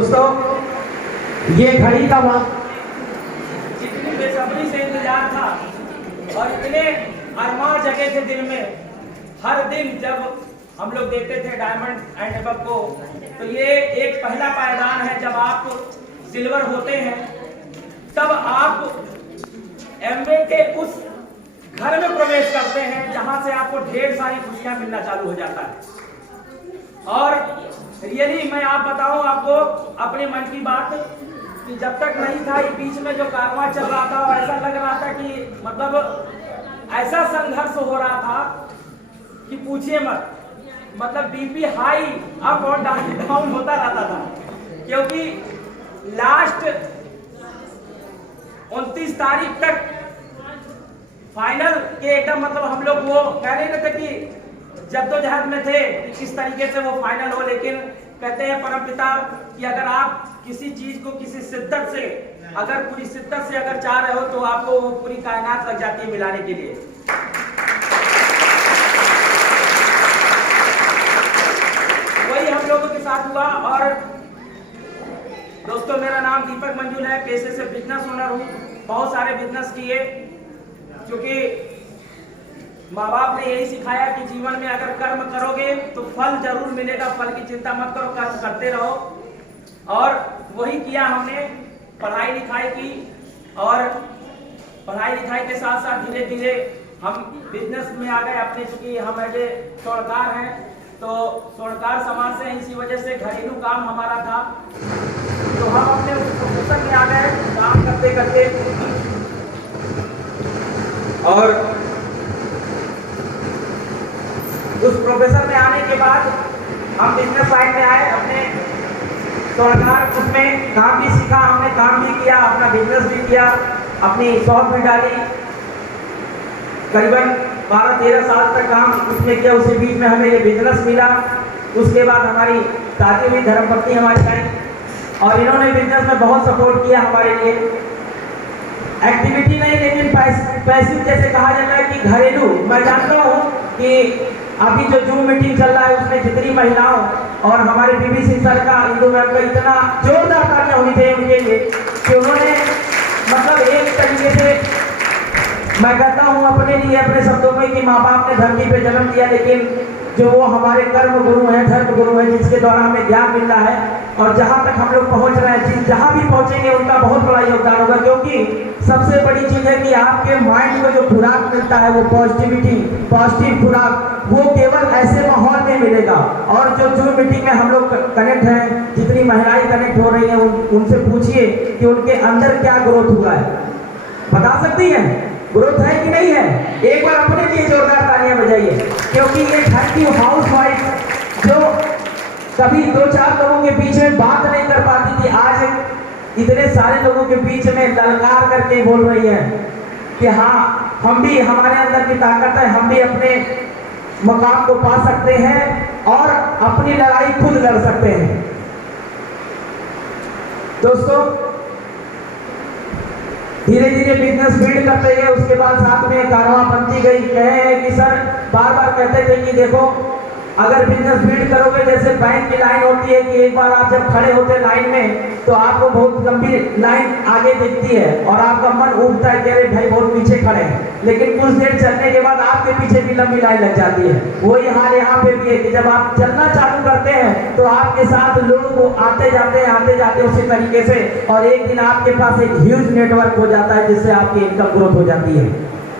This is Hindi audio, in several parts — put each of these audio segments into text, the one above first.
दोस्तों, ये घड़ी का वक्त इतनी बेसब्री से इंतजार था और इतने अरमान जगे थे दिल में। हर दिन जब हम लोग देखते थे डायमंड एंड एबव को, तो ये एक पहला पायदान है। जब आप सिल्वर होते हैं तब आप एमवे के उस घर में प्रवेश करते हैं जहां से आपको ढेर सारी खुशियां मिलना चालू हो जाता है। और रियली मैं आप बताऊं आपको अपने मन की बात कि जब तक नहीं था, ये बीच में जो कारवां चल रहा था, ऐसा लग रहा था कि मतलब ऐसा संघर्ष हो रहा था कि पूछिए मत। मतलब बीपी हाई अप और डाउन होता रहता था, क्योंकि लास्ट 29 तारीख तक फाइनल के एकदम मतलब हम लोग वो कह रहे थे कि जद्दोजहद में थे कि किस तरीके से वो फाइनल हो। लेकिन कहते हैं परमपिता कि अगर आप किसी चीज को किसी शिद्दत से, अगर पूरी शिद्दत से अगर चाह रहे हो तो आपको वो पूरी कायनात लग जाती है मिलाने के लिए। वही हम लोगों के साथ हुआ। और दोस्तों, मेरा नाम दीपक मंजुल है, पेशे से बिजनेस ओनर हूँ। बहुत सारे बिजनेस किए, क्योंकि माँ बाप ने यही सिखाया कि जीवन में अगर कर्म करोगे तो फल जरूर मिलेगा, फल की चिंता मत करो, कर्म करते रहो। और वही किया हमने, पढ़ाई लिखाई की। और पढ़ाई लिखाई के साथ साथ धीरे धीरे हम बिजनेस में आ गए अपने, चूंकि हम ऐसे स्वर्णकार हैं तो स्वर्णकार समाज से, इसी वजह से घरेलू काम हमारा था, तो हम अपने प्रोफेशन में आ गए काम करते करते। और उस प्रोफेसर में आने के बाद हम बिजनेस साइड में आए, अपने स्वर्णकार उसमें काम भी सीखा, हमने काम भी किया, अपना बिजनेस भी किया, अपनी शॉप भी डाली। करीबन 12-13 साल तक काम उसमें किया। उसी बीच में हमें ये बिजनेस मिला। उसके बाद हमारी शादी हुई, धर्मपत्नी हमारी आई, और इन्होंने बिजनेस में बहुत सपोर्ट किया हमारे लिए। एक्टिविटी नहीं, लेकिन पैसिव जैसे कहा जाता है कि घरेलू। मैं जानता हूँ कि अभी जो जूम मीटिंग चल रहा है उसमें जितनी महिलाओं और हमारे बीबी सिंह सर का, इंदू मैम का इतना जोरदार तालियां होनी चाहिए उनके लिए कि उन्होंने मतलब एक तरीके से, मैं कहता हूँ अपने लिए, अपने शब्दों में, कि माँ बाप ने धरती पे जन्म दिया, लेकिन जो वो हमारे कर्म गुरु हैं, धर्म गुरु हैं, जिसके द्वारा हमें ज्ञान मिल रहा है। और जहाँ तक हम लोग पहुँच रहे हैं, जहाँ भी पहुँचेंगे उनका बहुत बड़ा योगदान होगा। क्योंकि सबसे बड़ी चीज़ है कि आपके माइंड को जो खुराक मिलता है, वो पॉजिटिविटी, पॉजिटिव खुराक, वो केवल ऐसे माहौल में मिलेगा। और जो जूम मीटिंग में हम लोग कनेक्ट हैं, जितनी महिलाएं कनेक्ट हो रही हैं, उनसे पूछिए कि उनके अंदर क्या ग्रोथ हुआ है। बता सकती हैं ग्रोथ है कि नहीं है? एक बार अपने लिए जोरदार तालियां बजाइए। क्योंकि ये घर की हाउसवाइफ जो कभी 2-4 लोगों के बीच में बात नहीं कर पाती थी, आज इतने सारे लोगों के बीच में ललकार करके बोल रही है कि हाँ, हम भी, हमारे अंदर की ताकत है, हम भी अपने मकाम को पा सकते हैं और अपनी लड़ाई खुद लड़ सकते हैं। दोस्तों, धीरे धीरे बिजनेस बिल्ड करते गए। उसके बाद साथ में कारवां बनती गई। कहे हैं कि सर बार बार कहते थे कि देखो, अगर बिजनेस बिल्ड करोगे, जैसे बैंक की लाइन होती है कि एक बार आप जब खड़े होते हैं लाइन में तो आपको बहुत लंबी लाइन आगे दिखती है और आपका मन उठता है कि अरे भाई बहुत पीछे खड़े हैं, लेकिन कुछ देर चलने के बाद आपके पीछे भी लंबी लाइन लग जाती है। वही हाल यहाँ पे भी है कि जब आप चलना चालू करते हैं तो आपके साथ लोग आते जाते उसी तरीके से, और एक दिन आपके पास एक ह्यूज नेटवर्क हो जाता है, जिससे आपकी इनकम ग्रोथ हो जाती है,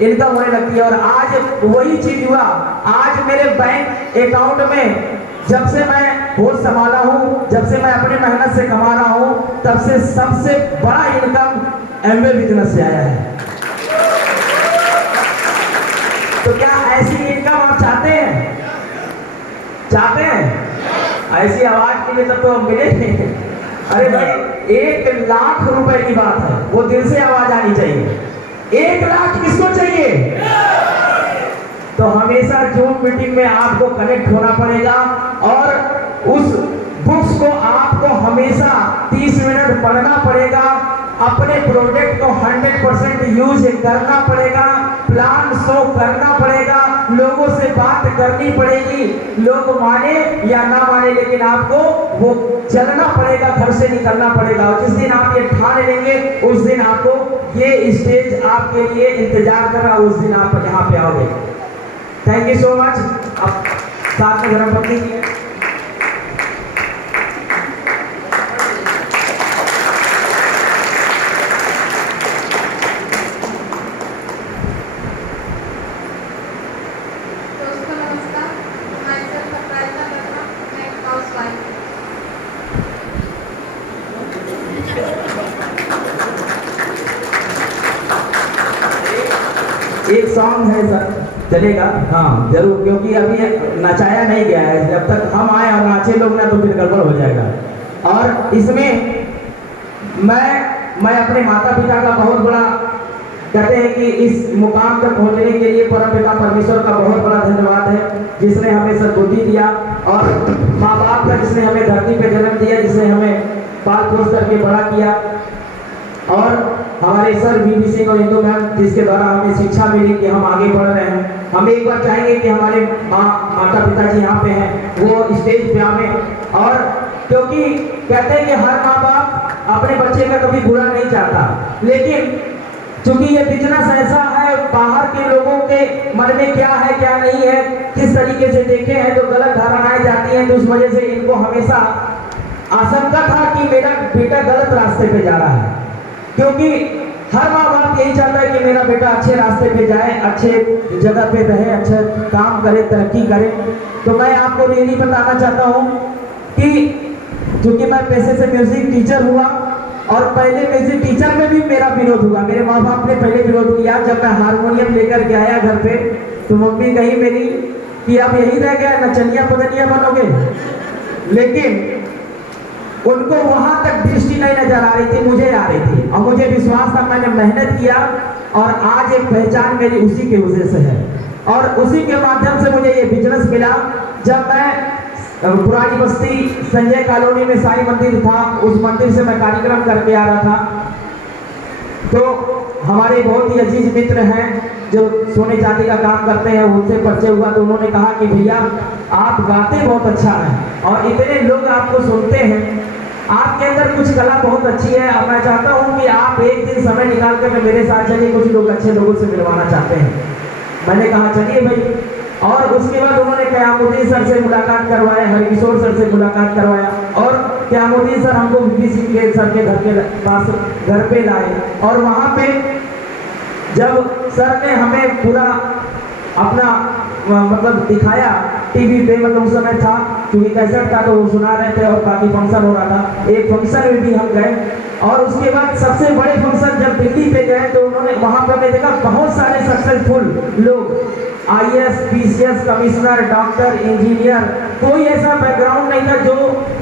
इनकम होने लगती है। और आज वही चीज हुआ। आज मेरे बैंक अकाउंट में जब से मैं होश संभाला हूँ, जब से मैं अपनी मेहनत से कमा रहा हूँ, तब से सबसे बड़ा इनकम एमवे बिजनेस से आया है। तो क्या ऐसी इनकम आप चाहते हैं? चाहते हैं? ऐसी आवाज के लिए तब तो मिले नहीं। अरे भाई, 1 लाख रुपए की बात है, वो दिल से आवाज आनी चाहिए। 1 लाख किसको चाहिए? तो हमेशा जूम मीटिंग में आपको कनेक्ट होना पड़ेगा और उस बुक्स को आपको हमेशा 30 मिनट पढ़ना पड़ेगा। अपने प्रोडक्ट को 100% यूज करना पड़ेगा, प्लान शो करना पड़ेगा, लोगों से बात करनी पड़ेगी, लोग माने या ना माने लेकिन आपको वो चलना पड़ेगा, घर से निकलना पड़ेगा। और जिस दिन आप ये ठान लेंगे उस दिन आपको ये स्टेज आपके लिए इंतजार कर रहा, उस दिन आप यहाँ पे आओगे। Thank you so much. अब साथ में धर्मपत्नी की एक सॉन्ग है सर, चलेगा? हाँ जरूर, क्योंकि अभी नचाया नहीं गया है। जब तक हम आए और नाचे लोग ना तो फिर गड़बड़ हो जाएगा। और इसमें मैं अपने माता पिता का बहुत बड़ा, कहते हैं कि इस मुकाम तक पहुंचने के लिए परमपिता परमेश्वर का बहुत बड़ा धन्यवाद है, जिसने हमें सद्बुद्धि दिया, और माँ बाप का जिसने हमें धरती पे जन्म दिया, जिसने हमें पाल पोस करके बड़ा किया, और हमारे सर बीबी सिंह और इंदू मैम जिसके द्वारा हमें शिक्षा मिली कि हम आगे बढ़ रहे हैं। हम एक बार चाहेंगे कि हमारे माता पिता जी यहाँ पे हैं, वो स्टेज पे आवे। और क्योंकि कहते हैं कि हर माँ बाप अपने बच्चे का कभी बुरा नहीं चाहता, लेकिन चूंकि ये बिजनेस ऐसा है, बाहर के लोगों के मन में क्या है क्या नहीं है, किस तरीके से देखे हैं तो गलत धारणाएं जाती हैं, तो उस वजह से इनको हमेशा आशंका था कि मेरा बेटा गलत रास्ते पे जा रहा है। क्योंकि हर माँ बाप यही चाहता है कि मेरा बेटा अच्छे रास्ते पे जाए, अच्छे जगह पे रहे, अच्छा काम करे, तरक्की करे। तो मैं आपको यही बताना चाहता हूँ कि क्योंकि मैं पैसे से म्यूजिक टीचर हुआ, और पहले म्यूजिक टीचर में भी मेरा विरोध हुआ। मेरे माँ बाप ने पहले विरोध किया। जब मैं हारमोनियम लेकर के आया घर पे तो मम्मी कही मेरी कि अब यही रह गया, नचनिया पगनिया बनोगे। लेकिन उनको वहां तक दृष्टि नहीं नजर आ रही थी, मुझे आ रही थी, और मुझे विश्वास था, मैंने मेहनत किया, और आज एक पहचान मेरी उसी के वजह से है। और उसी के माध्यम से मुझे ये बिजनेस मिला। जब मैं पुरानी बस्ती संजय कॉलोनी में साईं मंदिर था, उस मंदिर से मैं कार्यक्रम करके आ रहा था, तो हमारे बहुत ही अजीज मित्र हैं जो सोने चांदी का काम करते हैं, उनसे परिचय हुआ। तो उन्होंने कहा कि भैया आप गाते बहुत अच्छा हैं और इतने लोग आपको सुनते हैं, आपके अंदर कुछ कला बहुत अच्छी है, और मैं चाहता हूं कि आप एक दिन समय निकाल कर मेरे साथ चलिए, कुछ लोग अच्छे लोगों से मिलवाना चाहते हैं। मैंने कहा चलिए भाई। और उसके बाद उन्होंने कयामुद्दीन सर से मुलाकात करवाया, हरिकिशोर सर से मुलाकात करवाया, और कयामुद्दीन सर हमको बीबी सिंह के सर के घर के पास घर पे लाए। और वहाँ पे जब सर ने हमें पूरा अपना मतलब दिखाया टीवी पे, मतलब उस समय था क्योंकि कैसेट था तो वो सुना रहे थे, और काफी फंक्शन हो रहा था। एक फंक्शन में भी हम गए, और उसके बाद सबसे बड़े फंक्शन जब दिल्ली पे गए तो उन्होंने वहाँ पर मैं देखा बहुत सारे सक्सेसफुल लोग, IAS, PCS, commissioner, doctor, engineer, कोई ऐसा बैकग्राउंड नहीं था जो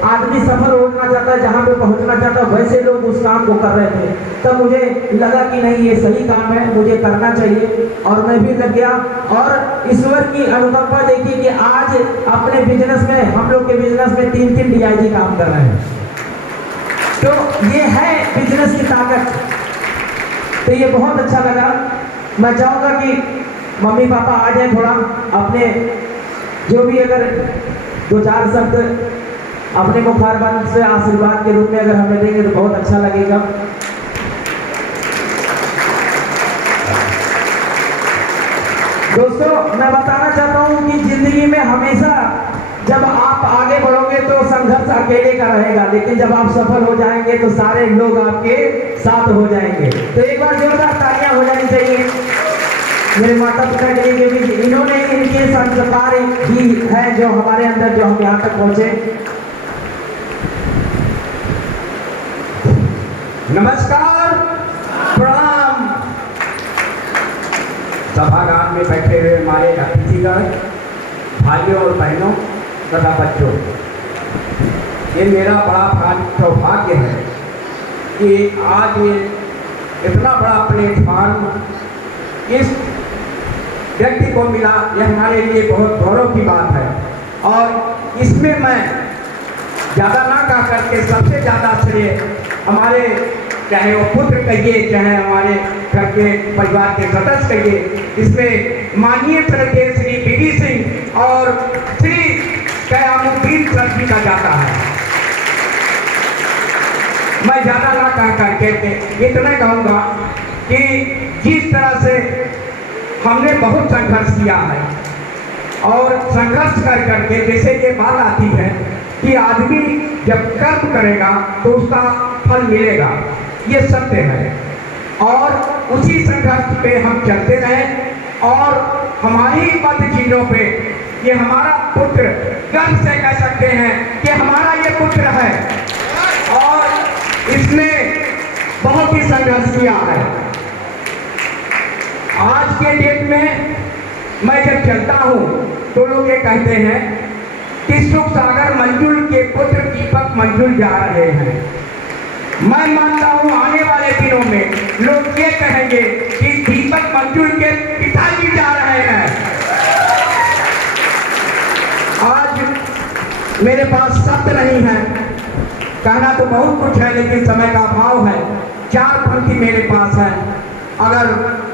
आदमी सफल होना चाहता है, जहाँ पे पहुँचना चाहता, वैसे लोग उस काम को कर रहे थे। तब मुझे लगा कि नहीं ये सही काम है, मुझे करना चाहिए, और मैं भी लग गया। और ईश्वर की अनुकंपा देखिए कि आज अपने बिजनेस में, हम लोग के बिजनेस में 3-3 DIG काम कर रहे हैं। तो ये है बिजनेस की ताकत। तो ये बहुत अच्छा लगा। मैं चाहूँगा कि मम्मी पापा आ जाए, थोड़ा अपने जो भी अगर 2-4 शब्द अपने मुखारबंद से आशीर्वाद के रूप में अगर हमें देंगे तो बहुत अच्छा लगेगा। दोस्तों मैं बताना चाहता हूँ कि जिंदगी में हमेशा जब आप आगे बढ़ोगे तो संघर्ष अकेले का रहेगा, लेकिन जब आप सफल हो जाएंगे तो सारे लोग आपके साथ हो जाएंगे। तो एक बार जोरदार तालियां हो जानी चाहिए मेरे माता पिता के लिए, क्योंकि इन्होंने इनके संस्कार ही है जो हमारे अंदर, जो हम यहाँ तक पहुंचे। नमस्कार, प्रणाम। सभागार में बैठे हुए हमारे अतिथिगण, भाइयों और बहनों तथा बच्चों, ये मेरा बड़ा सौभाग्य है कि आज ये इतना बड़ा प्लेटफॉर्म इस व्यक्ति को मिला। यह हमारे लिए बहुत गौरव की बात है, और इसमें मैं ज़्यादा ना कह करके सबसे ज़्यादा श्रेय हमारे चाहे वो पुत्र कहिए, चाहे हमारे घर के परिवार के सदस्य कहिए, इसमें माननीय स्वर्गीय श्री बीडी सिंह और श्री कयामुद्दीन सर जी का जाता है। मैं ज़्यादा ना कह करके इतना कहूँगा कि जिस तरह से हमने बहुत संघर्ष किया है और संघर्ष कर करके जैसे ये बात आती है कि आदमी जब कर्म करेगा तो उसका फल मिलेगा, ये सत्य है। और उसी संघर्ष पे हम चलते रहे और हमारी पद चिन्हों पे ये हमारा पुत्र गर्व से कह सकते हैं कि हमारा ये पुत्र है और इसने बहुत ही संघर्ष किया है। आज के डेट में मैं जब चलता हूँ तो लोग ये कहते हैं कि सुख सागर मंजुल के पुत्र दीपक मंजुल जा रहे हैं। मैं मानता हूँ आने वाले दिनों में लोग ये कहेंगे कि दीपक मंजुल के पिताजी जा रहे हैं। आज मेरे पास शब्द नहीं है, कहना तो बहुत कुछ है लेकिन समय का अभाव है। 4 पंक्ति मेरे पास है, अगर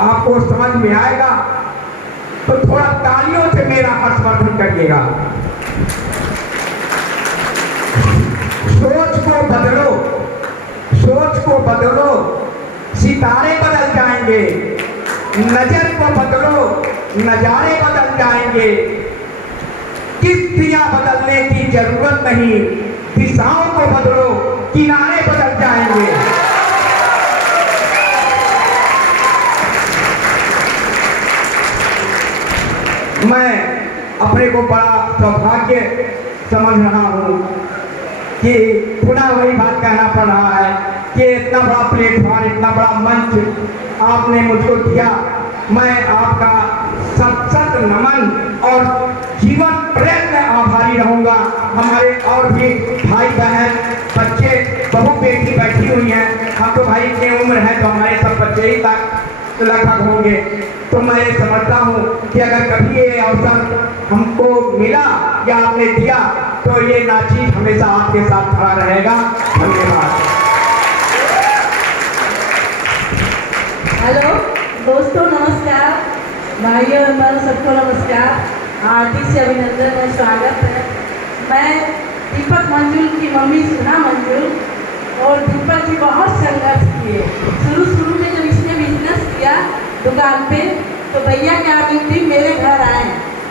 आपको समझ में आएगा तो थोड़ा तालियों से मेरा हर्षवर्धन करिएगा। सोच को बदलो, सोच को बदलो, सितारे बदल जाएंगे। नजर को बदलो, नजारे बदल जाएंगे। किश्तियां बदलने की जरूरत नहीं, दिशाओं को बदलो, किनारे बदल जाएंगे। मैं अपने को बड़ा सौभाग्य समझ रहा हूँ कि पुनः वही बात कहना पड़ रहा है कि इतना बड़ा प्लेटफॉर्म, इतना बड़ा मंच आपने मुझको दिया। मैं आपका सत नमन और जीवन प्रेम में आभारी रहूँगा। हमारे और भी भाई बहन, बच्चे, बहू बेटी बैठी हुई हैं। हम तो भाई की उम्र है तो हमारे सब बच्चे ही तक लगभग होंगे। तो मैं समझता हूँ कि अगर कभी ये अवसर हमको मिला या आपने दिया तो ये नाचीज हमेशा आपके साथ खड़ा रहेगा। धन्यवाद। हेलो दोस्तों, नमस्कार। भाइयों बहनों सबको नमस्कार। हार्दिक से अभिनंदन और स्वागत है। मैं दीपक मंजुल की मम्मी सुधा मंजुल, और दीपक जी बहुत संघर्ष किए। शुरू में जब इसने बिजनेस किया दुकान पे तो भैया क्या थी, मेरे घर आए।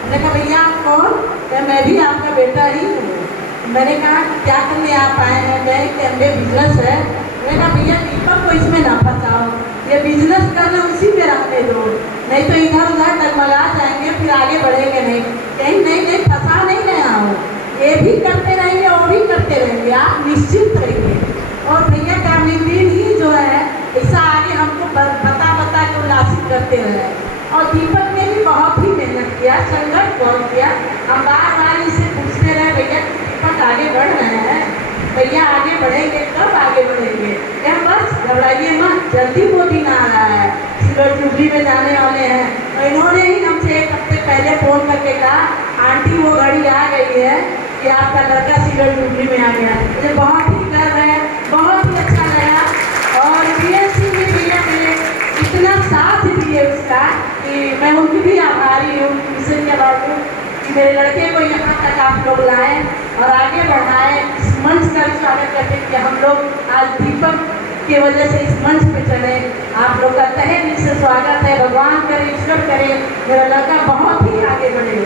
मैंने कहा भैया आप कौन? क्या मैं भी आपका बेटा ही हूँ। मैंने कहा क्या करने आप आए हैं? मैं कि हमने बिजनेस है। मैंने कहा भैया दीपक को इसमें ना फंसाओ, ये बिजनेस करना उसी में रखने दो, नहीं तो इधर उधर डगमगा जाएंगे, फिर आगे बढ़ेंगे नहीं। कहीं नहीं फंसा नहीं रहा हूँ, ये भी करते रहेंगे वो भी करते रहेंगे, आप निश्चित रहिए। और भैया कामिल ही जो है ऐसा आगे हमको बता के उल्लासित करते रहे। और दीपक ने भी बहुत ही मेहनत किया, संघर्ष बहुत किया। हम बार इसे पूछते रहे भैया दीपक आगे बढ़ रहे हैं, भैया आगे बढ़ेंगे, कब आगे बढ़ेंगे? क्या बस घबराइए मत, जल्दी वो दिन आ रहा है, सिल्वर जुबली में जाने वाले हैं। तो इन्होंने ही हमसे 1 हफ्ते पहले फ़ोन करके कहा आंटी वो घड़ी आ गई है कि आपका लड़का सिल्वर जुबली में आ गया। मुझे बहुत ही गर्व है, बहुत ही अच्छा लगा। और BSC में भैया मेरे इतना साथ दिए उसका कि मैं उनकी भी आभारी हूँ। मिशन के बावजूद कि मेरे लड़के को यहाँ तक आप लोग लाए और आगे बढ़ाएं, इस मंच का भी स्वागत करते कि हम लोग आज दीपक की वजह से इस मंच पे चले। आप लोग का तहे दिल से स्वागत है। भगवान करे, ईश्वर करे, मेरा लड़का बहुत ही आगे बढ़े,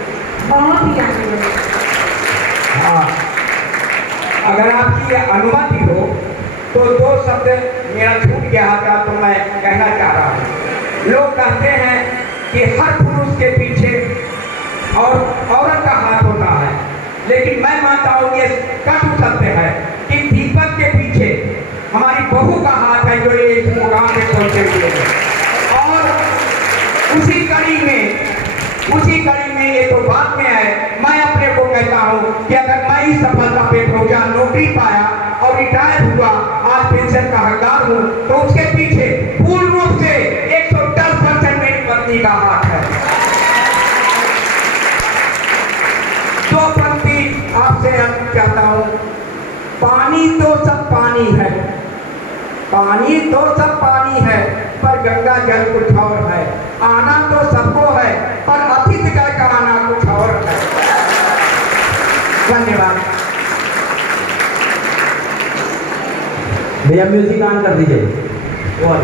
बहुत ही आगे बढ़े। हाँ, अगर आपकी अनुमति हो तो 2 शब्द मेरा छूट गया था तो मैं कहना चाह रहा हूँ। लोग कहते हैं कि हर पुरुष के पीछे और औरत का हाथ होता है, लेकिन मैं मानता हूँ ये कटु सत्य है कि दीपक के पीछे हमारी बहू का हाथ है जो ये इस मुकाम पे पहुँचे हुए हैं। और उसी कड़ी में ये तो बात में है। मैं अपने को कहता हूँ कि अगर मैं इस सफलता पे पहुँचा, नौकरी पाया और रिटायर हुआ, आज पेंशन का हकदार हूँ, तो उसके पीछे पूर्ण रूप से 110% मेरी पत्नी का हाथ है। 2 पंक्ति आपसे चाहता हूँ। पानी तो सब पानी है, पानी तो सब पानी है, पर गंगा जल कुछ और है। आना तो सबको है, पर अतिथि का आना कुछ और है। धन्यवाद। भैया म्यूजिक ऑन कर दीजिए। और